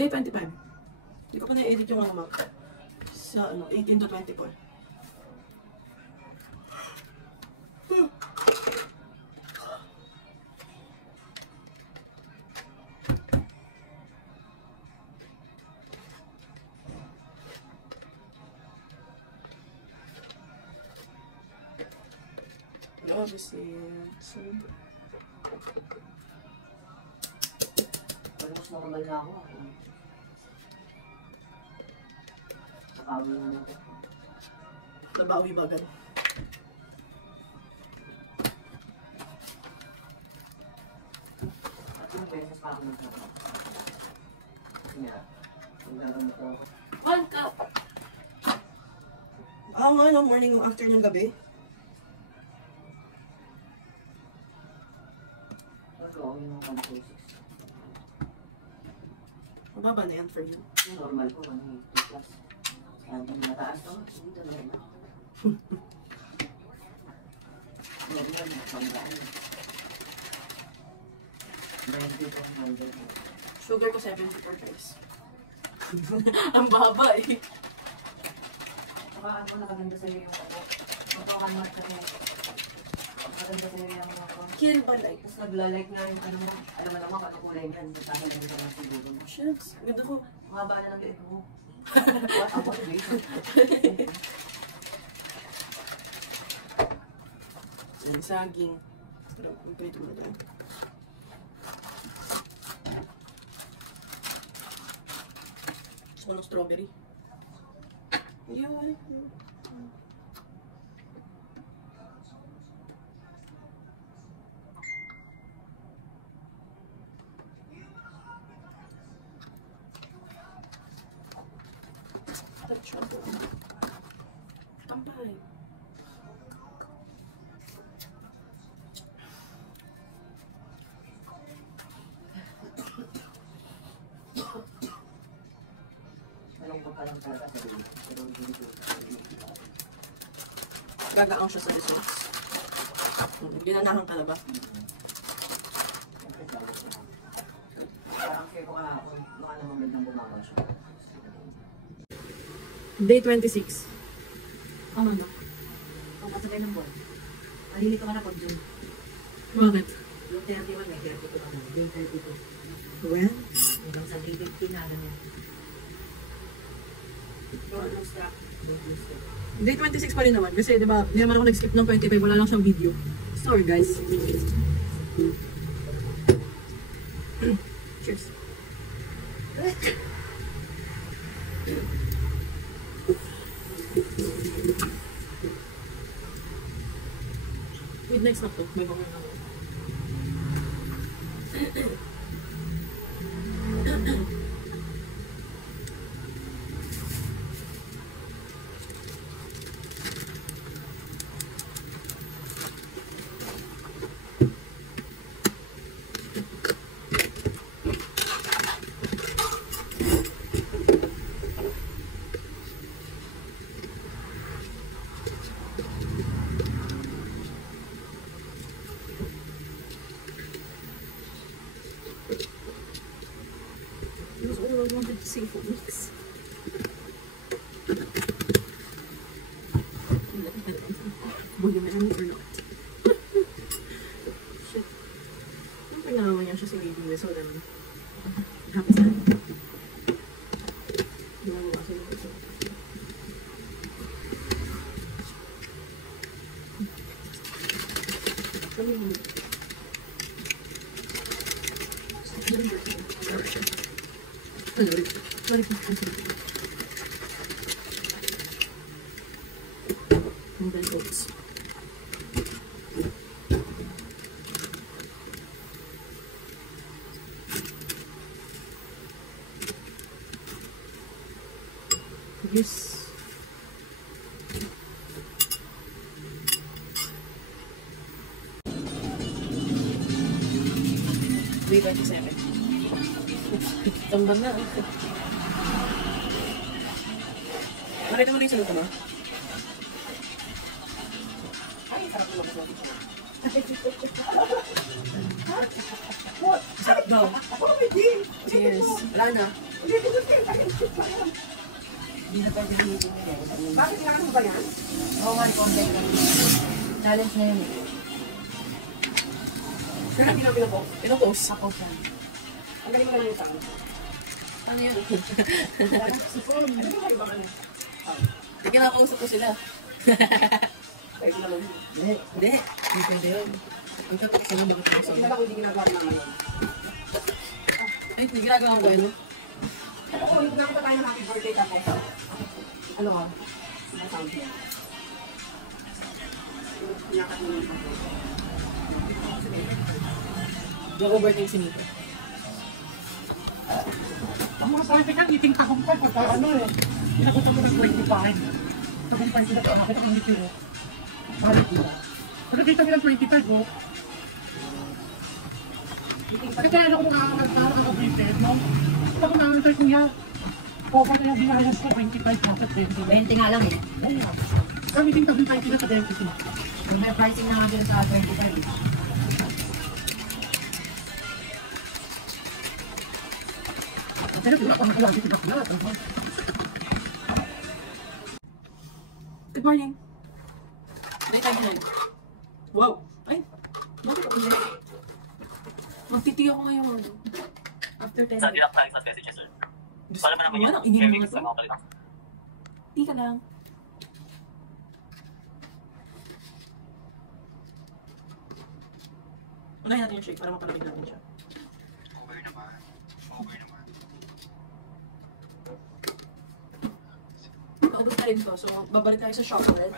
Day 25. Hindi ko pa na-edit yung mga map. Sa 18 to 24. Obviously, so... Mas normal na ako. Nakabawi na ako. Nabawi ba agad? At yung beses pa ako nagtrabaho. Kasi nga, naglagamit ako. One cup! Morning o afternoon gabi? Nagawin mo 1.6. Mababa na yan for you. Yung normal ko, 1.2 plus. Sabi mataas to, hindi talaga na. Normal na, panggaan. 90 to 100. Sugar ko 74 guys. Ang baba eh. Saka ano, nakaganda sa'yo yung ako. Magpakanmat ka niya. Nakaganda sa'yo yung ako. Kill ba like? Tapos nagla-like nga yung ano mo. Alam mo naman kung ano kulay niyan. Sa akin lang yung siguro mo. Shucks, ganda ko. Mahaba na lang yung mo. What about this? Ang saging. Pero, ang pwede mo dyan. Gusto ko ng strawberry. Yun. Tampay. Malungkot pa lang talaga sa rin. Pero hindi ko. Gagaang siya sa results. Ginanahan ka na ba? Parang fair ko kahapon. Mukha naman magandang bumawan siya. Day 26. Tama na. Kung pasagay ng buwan. Malilito ka na pag June. Bakit? Yung 31 may 32 naman. Yung 32. When? Hanggang sa day 15 na lang yan. Don't lose track. Don't lose track. Day 26 pa rin naman. Kasi diba, hindi naman ako nag-skip ng 25. Wala lang siyang video. Sorry guys. Cheers. With next na to, may mga ako. I wanted to see for weeks. Will you marry me or not? Shit. Ang pangalaman niya siya si Lady Wiz, so then, happy sad. Ginagawa kasi nito ito. Kami mo. And then oats. Yes. Day 27. Tambang na. Nakita mo na yung saluto mo? Ay, sarap mo ako. Sarap daw. Oh, my God! Yes. Wala na. Hindi na pwede hihigin nila. Bakit kailangan mo ba yan? Oo nga, contact lang. Challenge na yun eh. Kaya hindi na pinapost. Ako siya. Ang galing mo naman yung tao. Ano yun? Hindi ka nakausap ko sila. Pwede naman. Hindi. Hindi. Hindi pwede yun. Ang tatak sa mga bakit ako. Hindi ko ginagawa naman yun. Ay, hindi ginagawa ko ano? Oo, hindi na tayo ng happy birthday tapos. Ano ka? Masound. Iyakat mo yung pagkakas. Hindi ako birthday si Nito. Ang mga sabi ka, iting tagumpay pagka ano eh. Pinagutan mo ng 25. Tagumpay sila ka, nakita kang ngiti oh. Sabi ko. Pagkakita mo ng 25 oh. Kasi kaya ako nakakabrinted, no? Pag nakakabrinted ko niya, over na yung binayad ko, 25 bakit 20 nga lang eh. Kami iting tagumpay sila sa dentist mo. May pricing na nga dyan sa 25. Pero wala pa nakalagi sa bakla. Good morning. Daytime na. Wow. Ay, bakit ako hindi? Magtiti ako ngayon. After 10 Sa direct text messages, sir. Para naman Ano, yung ingin mo sharing na sa to? mga kalilang. Hindi ka lang. Unahin natin yung shake para mapalamig natin siya. Okay naman. Okay naman. Naubos na rin to. So, babalik tayo sa chocolate.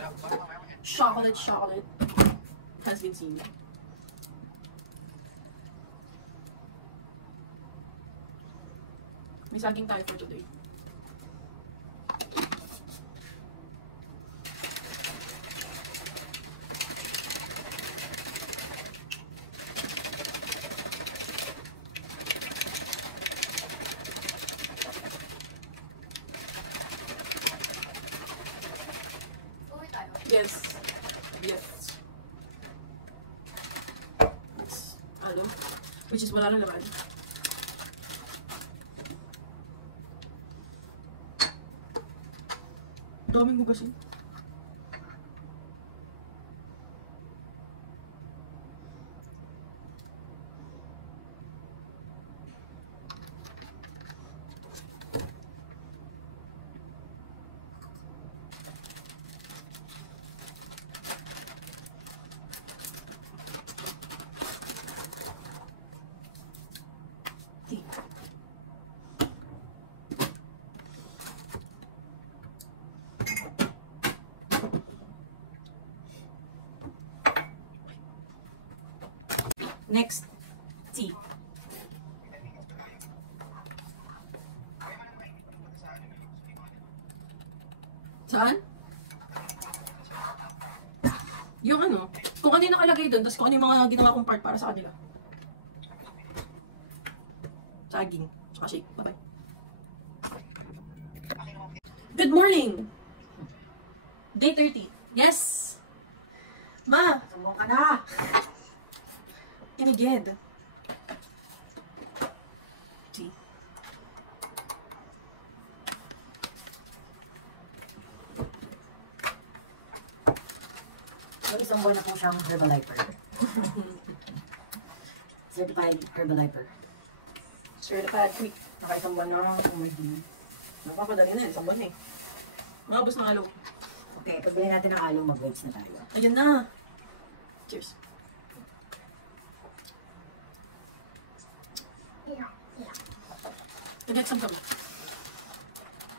Chocolate has been seen. May saging tayo for today. Yes. Yes. Ano? Which is wala lang naman. Daming mo kasi. Next, tea. Saan? Yung ano, kung ano yung nakalagay doon, tapos kung ano yung mga ginawa kong part para sa kanila. Saging, tsaka shake. Bye-bye. Good morning! Day 30. Yes! Ma! Sumbong ka na! Inigid. Tea. May isang buwan na po siyang Herbalifer. Certified Herbalifer. Certified quick. Nakaisang buwan na. Oh my God. Napapadali na yun. Isang buwan eh. Makabos ng alo. Okay, pagbili natin ng alo, mag-vibes na tayo. Ayun na. Cheers. Get some kami.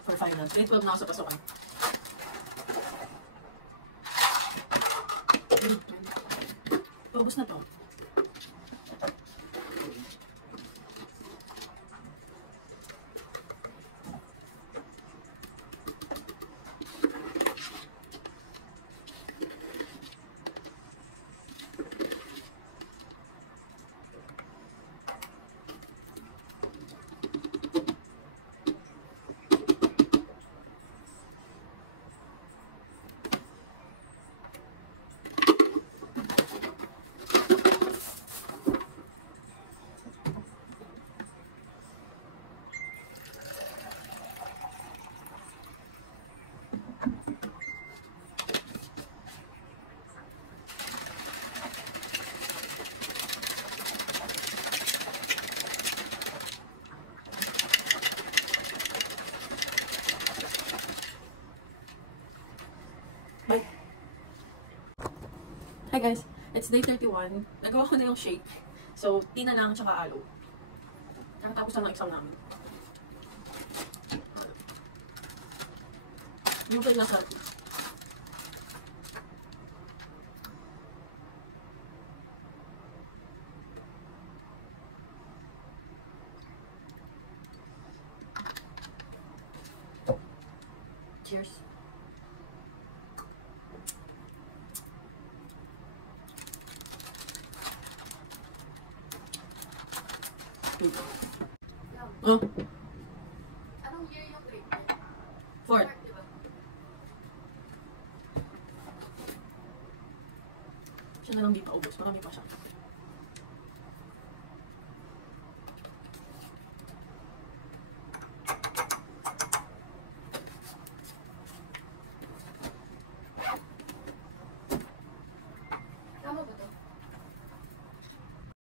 For final. Grade 12 na ako sa pasukan. Paubos na to. Hi guys, it's day 31. Nagawa ko na yung shake. So, tea na lang tsaka aloe. Nakatapos lang ng exam namin. Usual lang healthy. Cheers. Oh, Anong year yung grade? fourth. Diba? Siya na lang di pa ubos. Marami pa siya.